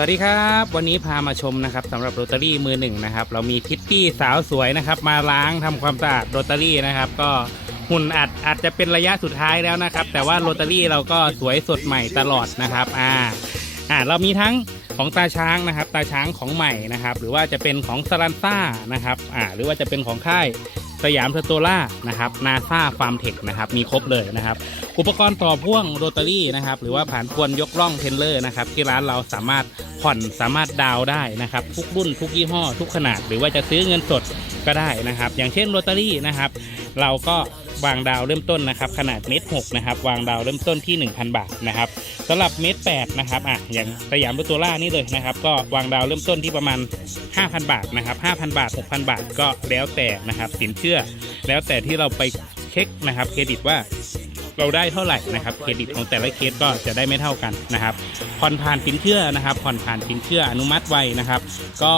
วัสดีครับ วันนี้พามาชมนะครับสำหรับโรตารี่มือหนึ่งนะครับ เรามีพิตตี้สาวสวยนะครับ มาล้างทำความสะอาดโรตารี่นะครับ ก็หุ่นอาจอาจจะเป็นระยะสุดท้ายแล้วนะครับ แต่ว่าโรตารี่เราก็สวยสดใหม่ตลอดนะครับอ่าอ่าเรามีทั้งของตาช้างนะครับ ตาช้างของใหม่นะครับ หรือว่าจะเป็นของสลันซ่านะครับอ่าหรือว่าจะเป็นของค่ายสยามสโตล่านะครับนาซาฟาร์มเทคนะครับมีครบเลยนะครับ อุปกรณ์ต่อพ่วงโรตารี่นะครับ หรือว่าผ่านพวนยกล่องเทนเลอร์นะครับ ที่ร้านเราสามารถ ผ่อนสามารถดาวได้นะครับ ทุกรุ่นทุกยี่ห้อ ทุกขนาด หรือว่าจะซื้อเงินสดก็ได้นะครับ อย่างเช่นโรตารี่นะครับ เราก็วางดาวเริ่มต้นนะครับ ขนาดเมตรหกนะครับ วางดาวเริ่มต้นที่ 1,000 บาทนะครับสำหรับเมตรแปดนะครับอะอย่างสยามรตัวล่านี่เลยนะครับ ก็วางดาวเริ่มต้นที่ประมาณ 5,000 บาทนะครับ 5,000 บาท 6,000 บาทก็แล้วแต่นะครับสินเชื่อ แล้วแต่ที่เราไปเช็คนะครับเครดิตว่า เราได้เท่าไหร่นะครับเครดิตของแต่ละเคสก็จะได้ไม่เท่ากันนะครับผ่อนผ่านสินเชื่อนะครับ ผ่อนผ่านสินเชื่ออนุมัติไวนะครับ ก็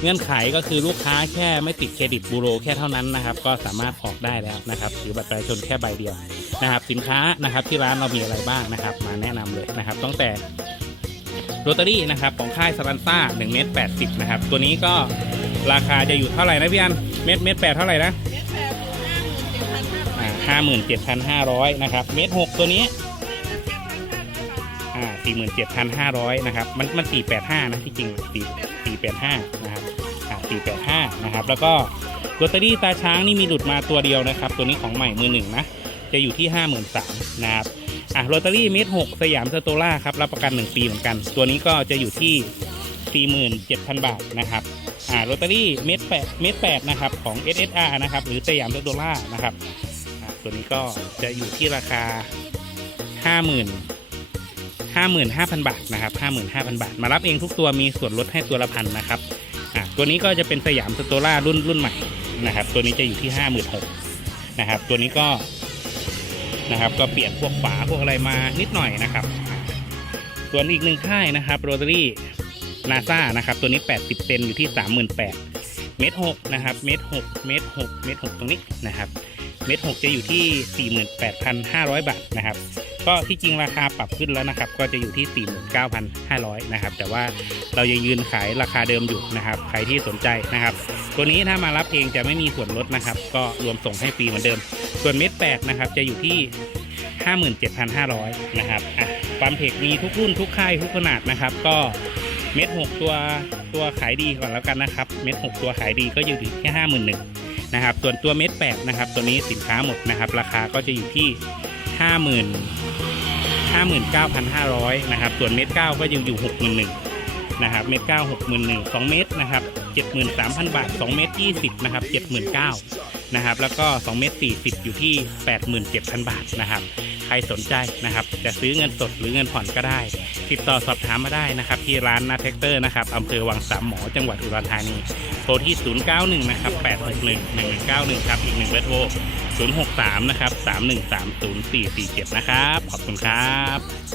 เงื่อนไขก็คือลูกค้าแค่ไม่ติดเครดิตบูโรแค่เท่านั้นนะครับ ก็สามารถออกได้แล้วนะครับถือบัตรประชาชนแค่ใบเดียวนะครับ สินค้านะครับที่ร้านเรามีอะไรบ้างนะครับ มาแนะนำเลยนะครับตั้งแต่โรตารี่นะครับของค่ายสรันซ่า1เมตร80นะครับตัวนี้ก็ราคาจะอยู่เท่าไหร่นะพี่อันเมตรเมตรแปดเท่าไหร่นะ ห้าหมื่นเจ็ดพันห้าร้อยนะครับเมตรหกตัวนี้อ่าสี่หมื่นเจ็ดพันห้าร้อยนะครับมันมันสี่แปดห้านะที่จริงสี่สี่แปดห้านะครับอ่าสี่แปดห้านะครับ แล้วก็ลอตเตอรี่ตาช้างนี่มีหลุดมาตัวเดียวนะครับ ตัวนี้ของใหม่มือหนึ่งนะ จะอยู่ที่ห้าหมื่นสามนะครับอะลอตเตอรี่เมตรหกสยามสโตล่าครับ รับประกันหนึ่งปีเหมือนกัน ตัวนี้ก็จะอยู่ที่สี่หมื่นเจ็ดพันบาทนะครับอ่าลอตเตอรี่เมตรแปดเมตรแปดนะครับของ SSR นะครับ หรือสยามสโตล่านะครับ ตัวนี้ก็จะอยู่ที่ราคาห้าหมื่นห้าหมื่นห้าพันบาทนะครับห้าหมื่นห้าพันบาท มารับเองทุกตัวมีส่วนลดให้ตัวละพันนะครับอะตัวนี้ก็จะเป็นสยามสโตล่ารุ่นรุ่นใหม่นะครับ ตัวนี้จะอยู่ที่ห้าหมื่นหกนะครับ ตัวนี้ก็นะครับก็เปลี่ยนพวกฝาพวกอะไรมานิดหน่อยนะครับ ส่วนอีกหนึ่งค่ายนะครับโรตารี่นาซานะครับตัวนี้ 80เซนอยู่ที่ 38,000เมตรหกนะครับเมตรหกเมตรหกเมตรหกตรงนี้นะครับ เม็ดหกจะอยู่ที่ 48,500 บาทนะครับ ก็ที่จริงราคาปรับขึ้นแล้วนะครับ ก็จะอยู่ที่ 49,500 นะครับ แต่ว่าเรายังยืนขายราคาเดิมอยู่นะครับ ใครที่สนใจนะครับ ตัวนี้ถ้ามารับเองจะไม่มีส่วนลดนะครับ ก็รวมส่งให้ฟรีเหมือนเดิม ส่วนเม็ดแปดนะครับจะอยู่ที่57,500 นะครับอะปั๊มเทคมีทุกรุ่นทุกค่ายทุกขนาดนะครับ ก็เม็ดหกตัวตัวขายดีก่อนแล้วกันนะครับ เม็ดหกตัวขายดีก็อยู่ที่แค่ห้าหมื่นหนึ่ง นะครับ ส่วนตัวเม็ดแปดนะครับ ตัวนี้สินค้าหมดนะครับ ราคาก็จะอยู่ที่ห้าหมื่นห้าหมื่นเก้าพันห้าร้อยนะครับ ส่วนเม็ดเก้าก็ยังอยู่หกหมื่นหนึ่งนะครับเม็ดเก้าหกหมื่นหนึ่งสองเม็ดนะครับเจ็ดหมื่นสามพันบาทสองเม็ดยี่สิบนะครับเจ็ดหมื่นเก้า นะครับแล้วก็สองเม็ดสี่สิบอยู่ที่แปดหมื่นเจ็ดพันบาทนะครับ ใครสนใจนะครับจะซื้อเงินสดหรือเงินผ่อนก็ได้ ติดต่อสอบถามมาได้นะครับ ที่ร้านนาแท็กเตอร์นะครับอำเภอวังสามหมอจังหวัดอุดรธานีโทรที่ 091 นะครับ 861 1191 ครับ อีกหนึ่งเบอร์โทร 063 นะครับ 313 0447 นะครับ ขอบคุณครับ